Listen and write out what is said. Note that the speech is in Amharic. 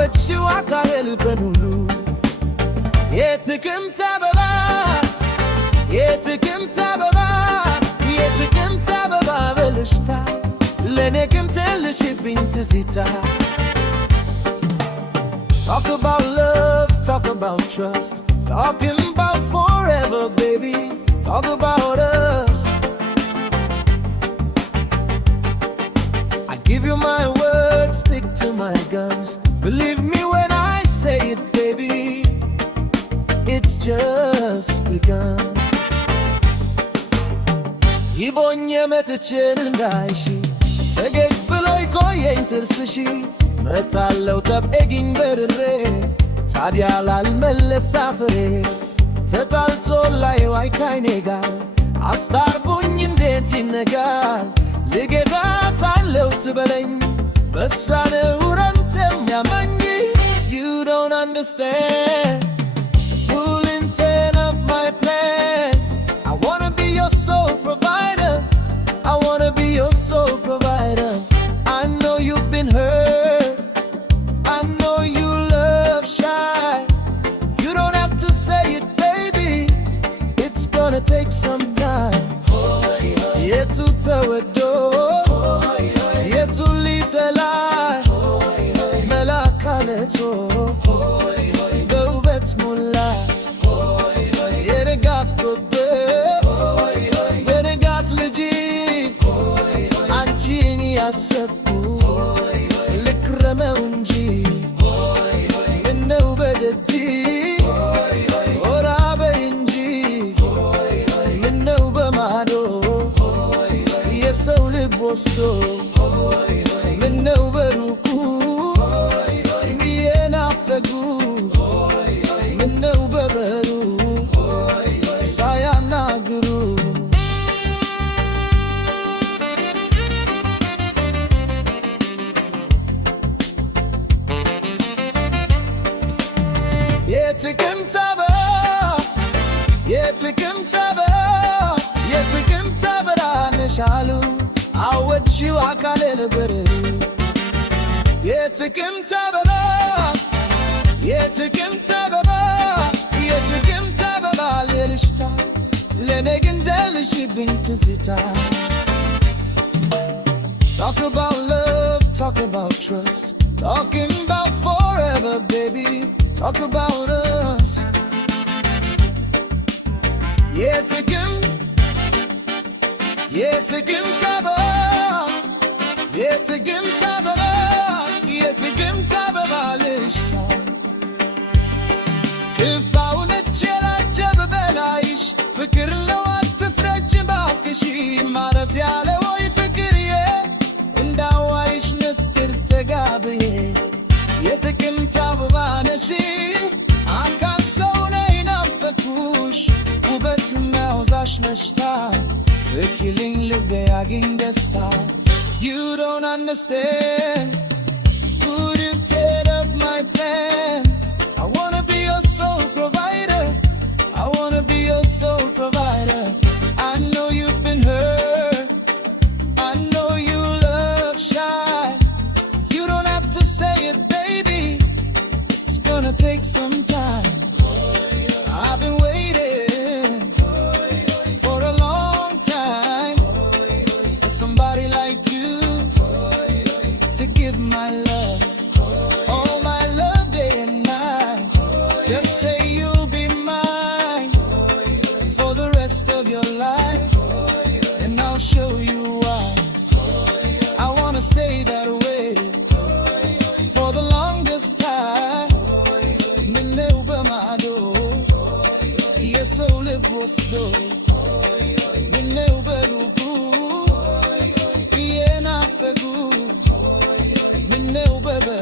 አወድሽው አካል በሙሉ የጥቅምት አበባ የጥቅምት አበባ የጥቅምት አበባ በልሽታ ለኔ ግን ትልሽብኝ ትዝታ Talk about love, talk about trust, talking about forever, baby, talk about us. I give you my word, stick to my guns, believe me when I say it, baby, it's just begun. ይቦኝ መጥቼን እንዳይሺ ፈገግ ብሎይ ቆየኝ ትርስሺ መጣለው ተቤጊኝ በርሬ ታዲያ ላልመለስ አፍሬ ተጣልቶ ላይ ዋይ ካይኔ ጋር አስታርቁኝ እንዴት ይነጋል ልጌታት አለው ትበለኝ በስራነው ረንት የሚያመኝ You don't understand full intent of my plan I wanna be your sole provider I wanna be your sole provider I know you've been hurt I know you love shy You don't have to say it baby It's gonna take some time Yetu tawado Yetu litala Melakaneto Beubet mulla Yeregat kobe Yeregat liji Anchini asepu Likreme unji Minne ubedeti Orabe inji Minne ubemado Yeso libosto Minne uberuku Miena fegu Minne ubeberu Sayana guru የጥቅምት አበባ የጥቅምት አበባ የጥቅምት አበባ ነሻሉ አወድሽው አካሌ ነበር የጥቅምት አበባ የጥቅምት አበባ የጥቅምት አበባ ለልሽታ ለኔ ግን ትልሽብኝ ትዝታ Talk about love, talk about trust, talking about forever, baby, talk about us. የጥቅምት አበባ የጥቅምት አበባ የጥቅምት አበባ ልሽታ ክፋውን ላጀብ በላይሽ ፍቅር ነው አትፍረጅ ባክሽ ማረፍ ያለ ወይ ፍቅርዬ እንዳዋይሽ ነስትር ተጋብዬ የጥቅምት አበባ ነሽ አካል ሰው ነይ ናፈኩሽ ውበት መውዛሽ ነሽታ ፍኪልኝ ልቤ ያግኝ ደስታ You don't understand good intent of my plan I wanna be your sole provider I wanna be your sole provider I know you've been hurt I know you love shy You don't have to say it baby It's gonna take some time I've been waiting for a long time for somebody like you to give my love all my love day and night just say you'll be mine for the rest of your life and I'll show you why I wanna stay that way for the longest time Minne ubemado Yeso libosto Minne uberugu Iena fegu Minne ubebe